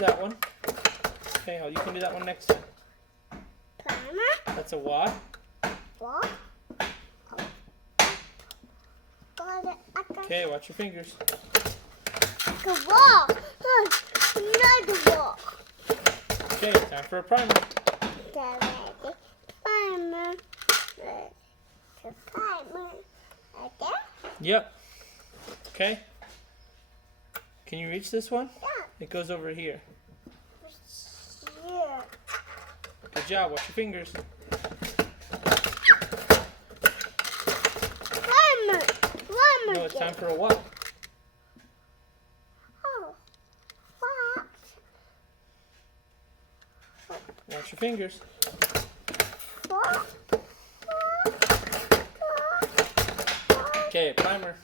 that one. Okay, you can do that one next time. Primer. That's a what? What? Okay, watch your fingers. The wall. Another wall. Okay, time for a primer. The primer. The primer. Right there? Yep. Okay. Can you reach this one? Yeah. It goes over here. Here. Good job. Watch your fingers. Primer. Primer. No, it's time for a what? Oh. What? Watch your fingers. What? Okay, primer.